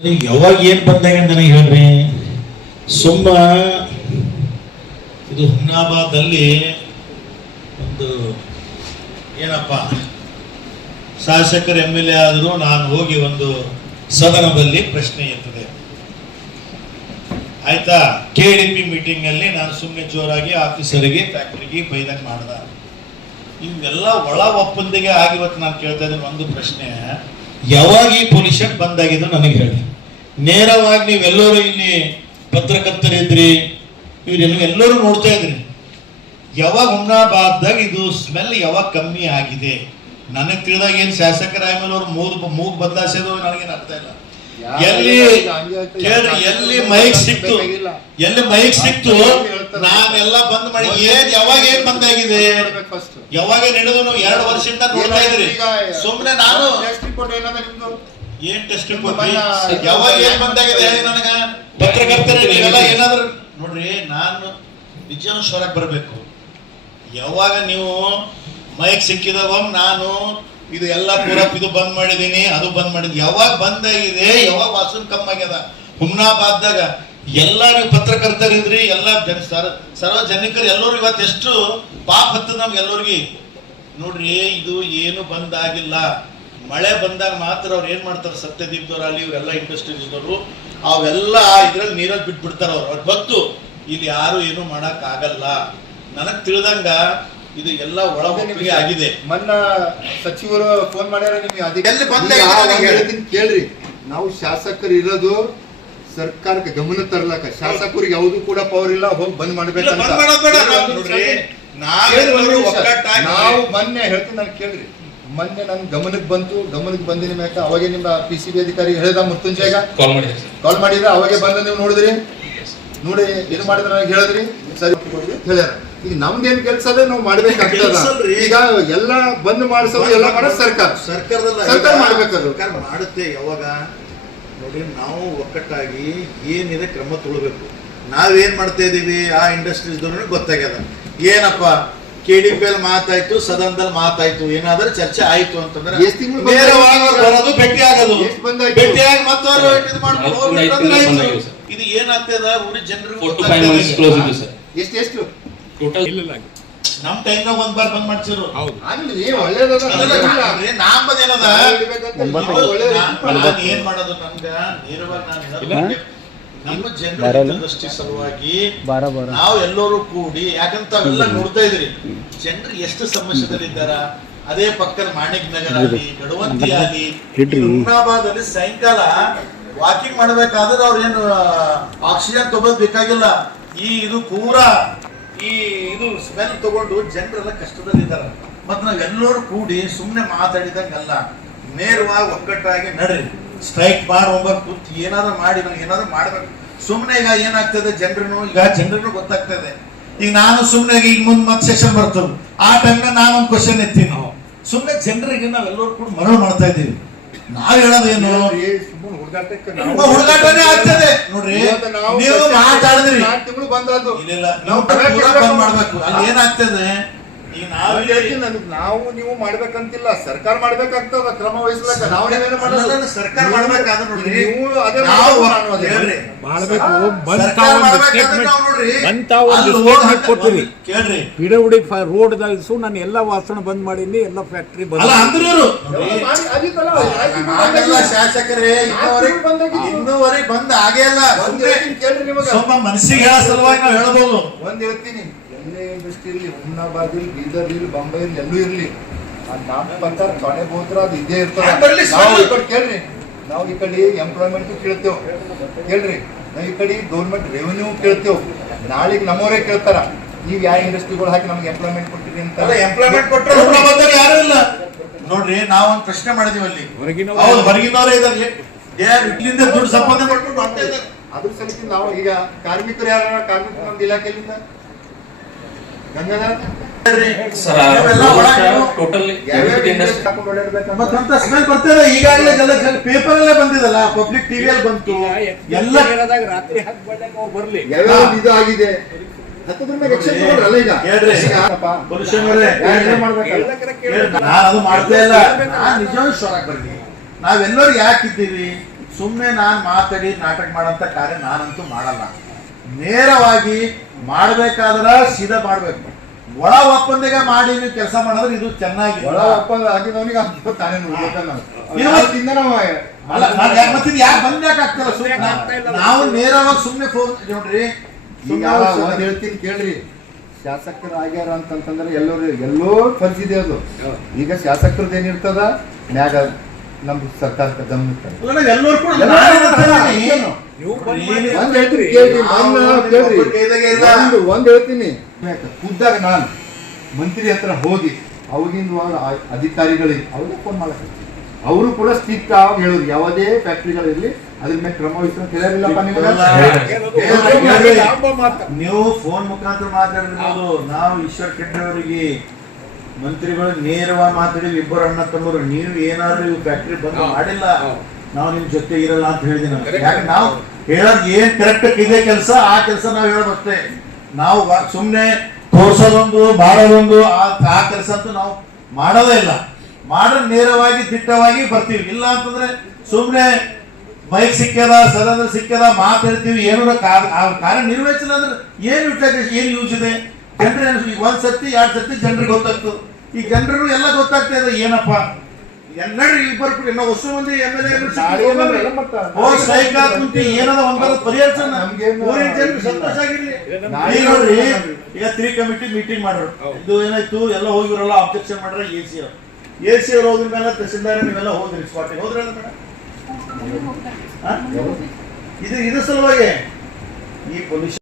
ಯಾವಾಗ ಏನ್ ಬಂದಾಗ ನನಗೆ ಹೇಳ್ರಿ. ಸುಮ್ಮ ಇದು ಹುಮ್ನಾಬಾದಲ್ಲಿ ಒಂದು ಏನಪ್ಪ ಶಾಸಕರು MLA ಆದರೂ ನಾನು ಹೋಗಿ ಒಂದು ಸದನದಲ್ಲಿ ಪ್ರಶ್ನೆ ಇರ್ತದೆ ಆಯ್ತಾ. KDP ಮೀಟಿಂಗ್ ಅಲ್ಲಿ ನಾನು ಸುಮ್ಮನೆ ಜೋರಾಗಿ ಆಫೀಸರಿಗೆ ಫ್ಯಾಕ್ಟ್ರಿಗೆ ಬೈದಂಗೆ ಮಾಡ್ದ. ಇವೆಲ್ಲ ಒಳ ಒಪ್ಪಂದಿಗೆ ಆಗಿವತ್ತು ನಾನು ಕೇಳ್ತಾ ಇದ್ದೀನಿ. ಒಂದು ಪ್ರಶ್ನೆ, ಯಾವಾಗ ಈ ಪೊಲ್ಯೂಷನ್ ಬಂದಾಗಿದ್ದು ನನಗೆ ಹೇಳಿ. ನೇರವಾಗಿ ನೀವೆಲ್ಲರೂ ಇಲ್ಲಿ ಪತ್ರಕರ್ತರಿದ್ರಿ, ಎಲ್ಲರೂ ನೋಡ್ತಾ ಇದ್ರಿ. ಯಾವಾಗ ಹುಮ್ನಾಬಾದ್ದಾಗ ಇದು ಸ್ಮೆಲ್ ಯಾವಾಗ ಕಮ್ಮಿ ಆಗಿದೆ? ನನಗೆ ತಿಳಿದಾಗ ಏನು ಶಾಸಕರ ಆಮೇಲೆ ಅವ್ರು ಮೂಗ್ ಬದಲಾಯಿಸೋದು ನನಗೇನು ಅರ್ಥ ಇಲ್ಲ. ಎಲ್ಲಿ ಮೈಕ್ ಸಿಕ್ತು ನಾನೆಲ್ಲ ಬಂದ್ ಮಾಡಿ ಯಾವಾಗ ಏನ್ ಬಂದಾಗಿದೆ, ಯಾವಾಗ ನಡೆದು ನಾವು 2 ವರ್ಷದಿಂದ ನೋಡ್ತಾ ಇದ್ರಿ. ಸುಮ್ನೆ ನಾನು ಏನ್ ಟೆಸ್ಟ್ ರಿಪೋರ್ಟ್ ಯಾವಾಗ ಏನ್ ಬಂದಾಗಿದೆ ಹೇಳಿ ನನಗ. ಪತ್ರಕರ್ತರು ನೀವೆಲ್ಲ ಏನಾದ್ರು ನೋಡ್ರಿ, ನಾನು ನಿಜಾಂಶವರಾಗಿ ಬರ್ಬೇಕು. ಯಾವಾಗ ನೀವು ಮೈಕ್ ಸಿಕ್ಕಿದಾಗ ನಾನು ಇದು ಎಲ್ಲ ಪೂರಪ್ ಇದು ಬಂದ್ ಮಾಡಿದೀನಿ, ಅದು ಬಂದ್ ಮಾಡಿದೀನಿ, ಯಾವಾಗ ಬಂದಾಗಿದೆ, ಯಾವಾಗ ವಾಸನ್ ಕಮ್ಮಾಗ್ಯದ ಹುಮ್ನಾಬಾದ್ದಾಗ. ಎಲ್ಲರೂ ಪತ್ರಕರ್ತರಿದ್ರಿ, ಎಲ್ಲ ಸಾರ್ವಜನಿಕರು ಎಲ್ಲರೂ ಇವತ್ತು ಎಷ್ಟು ಪಾಪ ಹತ್ತದ ನಮ್ಗೆಲ್ಲರಿಗೆ ನೋಡ್ರಿ. ಇದು ಏನು ಬಂದಾಗಿಲ್ಲ. ಮಳೆ ಬಂದಾಗ ಮಾತ್ರ ಅವ್ರು ಏನ್ ಮಾಡ್ತಾರೆ, ಸತ್ಯದೀಪದವರಲ್ಲಿ ಇವರೆಲ್ಲ ಇಂಡಸ್ಟ್ರೀಸ್ದವರು ಅವೆಲ್ಲ ಇದ್ರಲ್ಲಿ ನೀರಲ್ಲಿ ಬಿಟ್ಬಿಡ್ತಾರ. ಅವ್ರು ಗೊತ್ತು ಇಲ್ಲಿ ಯಾರು ಏನು ಮಾಡಕ್ ಆಗಲ್ಲ. ನನಗ್ ತಿಳಿದಂಗ ಇದು ಎಲ್ಲ ಒಳಗೊಪ್ಪಿಗೆ ಆಗಿದೆ. ಮೊನ್ನ ಸಚಿವರು ಫೋನ್ ಮಾಡ್ಯಾರ ನಿಮ್ಗೆ ಕೇಳ್ರಿ. ನಾವು ಶಾಸಕರು ಇರೋದು ಸರ್ಕಾರಕ್ಕೆ ಗಮನ ತರ್ಲಕ್ಕ, ಶಾಸಕರಿಗೆ ಯಾವುದು ಕೂಡ ಪವರ್ ಇಲ್ಲ ಹೋಗಿ ಬಂದ್ ಮಾಡ್ಬೇಕಂತ ನಾವು ಮೊನ್ನೆ ಹೇಳ್ತೀನಿ. ನಾನು ಕೇಳ್ರಿ, ಮೊನ್ನೆ ನನ್ ಗಮನಕ್ಕೆ ಬಂದಿನ ಮ್ಯಾಕ ಅವಾಗೆ ನಿಮ್ಮ PCB ಅಧಿಕಾರಿ ಹೇಳಿದ ಮೃತ್ಯುಂಜಯಗ ಕಾಲ್ ಮಾಡಿದ್ರೆ ಅವಾಗೆ ಬಂದ ನೀವು ನೋಡಿದ್ರಿ, ನೋಡಿ ಇದು ಮಾಡಿದ್ರೆ ನನಗೆ ಹೇಳಿದ್ರಿ ಸರಿ ಹೇಳ್ಯಾರ. ಈಗ ನಮ್ದೇನ್ ಕೆಲಸ ಅದೇ ನಾವು ಮಾಡ್ಬೇಕಾಗ್ತದ. ಈಗ ಎಲ್ಲ ಬಂದ್ ಮಾಡಿಸೋದು ಎಲ್ಲ ಮಾಡೋದು ಸರ್ಕಾರ ಮಾಡ್ಬೇಕದು ಮಾಡುತ್ತೆ. ಯಾವಾಗ ನೋಡಿ ನಾವು ಒಕ್ಕಟ್ಟಾಗಿ ಏನಿದೆ ಕ್ರಮ ತೊಗೊಳ್ಬೇಕು. ನಾವೇನ್ ಮಾಡ್ತಾ ಇದೀವಿ ಆ ಇಂಡಸ್ಟ್ರೀಸ್ದವ್ರಿಗೆ ಗೊತ್ತಾಗ್ಯದ. ಏನಪ್ಪ KDP ಅಲ್ಲಿ ಮಾತಾಯ್ತು, ಸದನದಲ್ಲಿ ಮಾತಾಯ್ತು, ಏನಾದ್ರೂ ಚರ್ಚೆ ಆಯ್ತು ಅಂತಂದ್ರೆ ಬರೋದು ಭೇಟಿ ಆಗೋದು, ಭೇಟಿಯಾಗಿ ಮತ್ತವರು ಇದು ಏನಾಗ್ತದ ಊರಿನ ಜನರಿಗೆ ಎಷ್ಟು ನಮ್ ಟೈಮ್ನಾಗ ಒಂದ್ ಬಾರ್ ಬಂದ್ ಮಾಡ್ಸಿರು. ಏನ್ ಮಾಡೋದು ನಮ್ಗ ನೇರವಾಗಿ ನಮ್ಮ ಜನರ ದೃಷ್ಟಿ ಸಲುವಾಗಿ ನಾವು ಎಲ್ಲರೂ ಕೂಡಿ, ಯಾಕಂತ ಅವೆಲ್ಲ ನೋಡ್ತಾ ಇದ್ರಿ ಜನರು ಎಷ್ಟು ಸಮಸ್ಯೆದಲ್ಲಿದ್ದಾರ. ಅದೇ ಪಕ್ಕದ ಮಾಣಿಕ್ ನಗರ ಆಗಲಿ, ಗಡವಂತಿ ಆಗಲಿ, ಹುಮ್ನಾಬಾದ್ ಅಲ್ಲಿ ಸಾಯಂಕಾಲ ವಾಕಿಂಗ್ ಮಾಡ್ಬೇಕಾದ್ರೆ ಅವ್ರ ಏನು ಆಕ್ಸಿಜನ್ ತಗೋದ್ ಬೇಕಾಗಿಲ್ಲ. ಇದು ಪೂರಾ ಇದು ಸ್ಮೆಲ್ ತಗೊಂಡು ಜನರೆಲ್ಲ ಕಷ್ಟದಲ್ಲಿದ್ದಾರೆ. ಮತ್ ನಾವೆಲ್ಲರೂ ಕೂಡಿ ಸುಮ್ನೆ ಮಾತಾಡಿದಂಗಲ್ಲ, ನೇರವಾಗಿ ಒಗ್ಗಟ್ಟಾಗಿ ನಡ್ರಿ, ಸ್ಟ್ರೈಕ್ ಹೋಗ್ಬೇಕು, ಏನಾದ್ರು ಮಾಡಿ ನನಗೆ ಏನಾದ್ರು ಮಾಡ್ಬೇಕು. ಸುಮ್ನೆ ಈಗ ಏನಾಗ್ತದೆ ಜನರನ್ನು ಗೊತ್ತಾಗ್ತದೆ. ಈಗ ನಾನು ಸುಮ್ನೆ ಈಗ ಮುಂದ್ ಮತ್ತೆ ಸೆಷನ್ ಬರ್ತದೆ, ಆ ಟೈಮ್ನಾಗ ನಾನು ಒಂದು ಕ್ವಶನ್ ಎತ್ತೀನಿ. ಸುಮ್ನೆ ಜನರಿಗೆ ನಾವೆಲ್ಲರೂ ಕೂಡ ಮರಳು ಮಾಡ್ತಾ ಇದ್ದೀವಿ. ನಾವ್ ಹೇಳೋದೇನು, ಹುಡುಗಾಟನೇ ಆಗ್ತದೆ ನೋಡ್ರಿ. ನೀವು ಮಾತಾಡಿದ್ರಿ ಇಲ್ಲ ಬಂದ್ ಮಾಡ್ಬೇಕು. ಅಲ್ಲಿ ಏನಾಗ್ತದೆ, ಈಗ ನಾವು ನೀವು ಮಾಡ್ಬೇಕಂತಿಲ್ಲ, ಸರ್ಕಾರ ಮಾಡ್ಬೇಕಾಗ್ತದ ಕ್ರಮ ವಹಿಸ್ಬೇಕು. ಸರ್ಕಾರ ಮಾಡ್ಬೇಕಾದ್ರೆ ನೋಡ್ರಿ, ಪಿಡಬ್ಲ್ಯೂಡಿ ರೋಡ್ ನಾನು ಎಲ್ಲ ವಾಸನ ಬಂದ್ ಮಾಡೀನಿ, ಎಲ್ಲ ಫ್ಯಾಕ್ಟ್ರಿ ಶಾಸಕರೇ ಇನ್ನೂವರೆಗೆ ಬಂದ್ ಆಗೇ ಇಲ್ಲ. ಮನಸ್ಸಿಗೆ ಹೇಳೋ ಸಲುವಾಗಿ ನಾವು ಹೇಳ್ಬೋದು. ಒಂದ್ ಹೇಳ್ತೀನಿ, ಎಲ್ಲೇ ಇಂಡಸ್ಟ್ರಿ ಇರ್ಲಿ, ಹುಮ್ನಾಬಾದ್ ಇರ್ಲಿ, ಬೀದರ್ ಇರ್ಲಿ, ಬಾಂಬೆ ಇರ್ಲಿ, ಎಲ್ಲೂ ಇರ್ಲಿ, ತೊಡೆ ಬೋತ್ರ ಅದು ಇದ್ದೇ ಇರ್ತದೆ. ಕೇಳ್ರಿ, ನಾವು ಈ ಕಡೆ ಎಂಪ್ಲಾಯ್ಮೆಂಟ್ ಕೇಳ್ತೇವ್, ಕೇಳ್ರಿ ನಾವು ಈ ಕಡೆ ಗೌರ್ಮೆಂಟ್ ರೆವೆನ್ಯೂ ಕೇಳ್ತೇವ್. ನಾಳೆಗೆ ನಮ್ಮವರೇ ಕೇಳ್ತಾರ, ನೀವ್ ಯಾವ ಇಂಡಸ್ಟ್ರಿಗಳು ಹಾಕಿ ನಮ್ಗೆ ಎಂಪ್ಲಾಯ್ಮೆಂಟ್ ಕೊಟ್ಟಿರಿ ಅಂತ. ಎಂಪ್ಲಾಯ್ಮೆಂಟ್ ಕೊಟ್ಟರೆ ಯಾರು ಇಲ್ಲ ನೋಡ್ರಿ. ನಾವೊಂದು ಪ್ರಶ್ನೆ ಮಾಡಿದೀವಿ, ಅಲ್ಲಿ ಹೊರಗಿನವರೇ ಇದ್ದಾರೆ, ಇಲ್ಲಿಂದ ದುಡ್ಡು ಸಂಪಾದನೆ ಮಾಡ್ಕೊಂಡು ಹೋಗ್ತಾ ಇದ್ದಾರೆ. ಅದ್ರ ಸಲುವಾಗಿ ನಾವು ಈಗ ಕಾರ್ಮಿಕರು ಯಾರ ಕಾರ್ಮಿಕರು ನಮ್ದು ಇಲಾಖೆಯಿಂದ ಈಗಾಗಲೇ ಪೇಪರ್ ಅಲ್ಲೇ ಬಂದಿದಲ್ಲ, ಪಬ್ಲಿಕ್ ಟಿವಿಯಲ್ಲಿ ಬಂತು, ಎಲ್ಲ ರಾತ್ರಿ 10 ಗಂಟೆಗೆ ಅವ್ರು ಬರ್ಲಿ. ಇದು ಆಗಿದೆ, ನಾವೆಲ್ಲರೂ ಯಾಕಿದ್ದೀವಿ? ಸುಮ್ಮನೆ ನಾನು ಮಾತಾಡಿ ನಾಟಕ ಮಾಡಂತ ಕಾರ್ಯ ನಾನಂತೂ ಮಾಡಲ್ಲ. ನೇರವಾಗಿ ಮಾಡಬೇಕಾದ್ರೆ ಸೀದಾ ಮಾಡ್ಬೇಕು. ಒಳ ಒಪ್ಪಂದಿಗ ಮಾಡಿ ನೀವು ಕೆಲಸ ಮಾಡಿದ್ರೆ ಇದು ಚೆನ್ನಾಗಿ ಒಳ ಒಪ್ಪಂದ ಆಗಿದವನಿಗೆ ತಾನೇ ನೋಡ್ಬೇಕಲ್ಲ ಅಲ್ಲ. ಮತ್ತೆ ಯಾಕೆ ಬಂದ್ಯಾಕೆ ಆಗ್ತಿಲ್ಲ? ಸುಮ್ಮನೆ ನಾವು ನೇರವಾಗಿ ಸುಮ್ಮನೆ ಫೋನ್ ನೋಡ್ರಿ. ಈಗ ಒಂದ್ ಹೇಳ್ತೀನಿ ಕೇಳ್ರಿ, ಶಾಸಕರು ಆಗ್ಯಾರ ಅಂತಂತಂದ್ರೆ ಎಲ್ಲೋ ಪರಿಸ್ಥಿತಿ ಅದು. ಈಗ ಶಾಸಕರದ್ದು ಏನಿರ್ತದ ಮ್ಯಾಗ ನಮ್ದು ಸರ್ಕಾರಕ್ಕೆ ಗಮನಿಸ್ತಾರೆ. ಎಲ್ಲರೂ ಕೂಡ ಒಂದ್ ಹೇಳ್ತೀನಿ, ಖುದ್ದಾಗ ನಾನು ಮಂತ್ರಿ ಹತ್ರ ಹೋಗಿ ಅವಾಗಿಂದ ಅಧಿಕಾರಿಗಳಿಗೆ ಅವ್ರಿಗೆ ಫೋನ್ ಮಾಡಕ್ಕೆ ಅವರು ಕೂಡ ಸ್ಟ್ರಿಕ್ಟ್ ಆಗಿ ಹೇಳೋರು ಯಾವುದೇ ಫ್ಯಾಕ್ಟ್ರಿಗಳಿರ್ಲಿ ಅದ್ರ ಮೇಲೆ ಕ್ರಮ ವಹಿಸೋದು ಹೇಳಿಲ್ಲಪ್ಪ ನೀವು ಫೋನ್ ಮುಖಾಂತರ ಮಾತಾಡಿರ್ಬೋದು. ನಾವು ಈಶ್ವರ್ ಖಂಡ್ರೆ ಅವರಿಗೆ ಮಂತ್ರಿಗಳು ನೇರವಾಗಿ ಮಾತಾಡಿ ಇಬ್ಬರು ಅಣ್ಣ ತಮ್ಮರು ನೀವು ಏನಾದ್ರು ಇವು ಫ್ಯಾಕ್ಟ್ರಿ ಬಂದ್ ಮಾಡಿಲ್ಲ ನಾವು ನಿಮ್ ಜೊತೆ ಇರಲ್ಲ ಅಂತ ಹೇಳಿದೀನಿ. ಯಾಕೆ ನಾವು ಹೇಳೋದು ಏನ್ ಕರೆಕ್ಟ್ ಇದೆ ಕೆಲಸ ಆ ಕೆಲಸ ನಾವು ಹೇಳೋದಷ್ಟೇ. ನಾವು ಸುಮ್ನೆ ತೋರ್ಸೋದೊಂದು ಮಾಡೋದೊಂದು ಆ ಕೆಲಸ ಅಂತೂ ನಾವು ಮಾಡೋದೇ ಇಲ್ಲ. ಮಾಡ್ರೆ ನೇರವಾಗಿ ದಿಟ್ಟವಾಗಿ ಬರ್ತೀವಿ. ಇಲ್ಲ ಅಂತಂದ್ರೆ ಸುಮ್ನೆ ಬೈಕ್ ಸಿಕ್ಕ್ಯದ ಸದನ ಸಿಕ್ಕ್ಯದ ಮಾತಾಡ್ತೀವಿ, ಏನೋ ಕಾರ್ಯ ನಿರ್ವಹಿಸಿಲ್ಲ ಅಂದ್ರೆ ಏನ್ ಯುಟಿಲೈಸೇಷನ್ ಏನ್ ಯೂಸ್ ಇದೆ? ಜನರು ಒಂದ್ ಸರ್ತಿ ಎರಡ್ ಸರ್ತಿ ಜನರಿಗೆ ಗೊತ್ತಾಗ್ತದೆ. ಈ ಜನರು ಎಲ್ಲ ಗೊತ್ತಾಗ್ತಾ ಇದೆ ಏನಪ್ಪ ಎಲ್ಲರೂ ಇಬ್ಬರು ಕೂಡ ಹೊಸ ಮಂದಿ MLA ಕುಂತಿ ಏನದ ಒಂದರ ಪರಿಹರಿಸೋಣ. ಊರಿನ ಜನರು ಸಂತೋಷ ಆಗಿರ್ಲಿ. ಈಗ ನೋಡ್ರಿ, ಈಗ 3 ಕಮಿಟಿ ಮೀಟಿಂಗ್ ಮಾಡ್ರು. ಇದು ಏನಾಯ್ತು, ಎಲ್ಲ ಹೋಗಿರಲ್ಲ ಅಬ್ಜೆಕ್ಷನ್ ಮಾಡ್ರ AC ಅವ್ರು ಹೋದ್ರ ಮೇಲೆ ತಹಸೀಲ್ದಾರ್ ನೀವೆಲ್ಲ ಹೋದ್ರಿ ಸ್ಪಾಟಿಗೆ ಹೋದ್ರ ಇದು ಸಲುವಾಗಿ ಈ ಪೊಲ್ಯೂಷನ್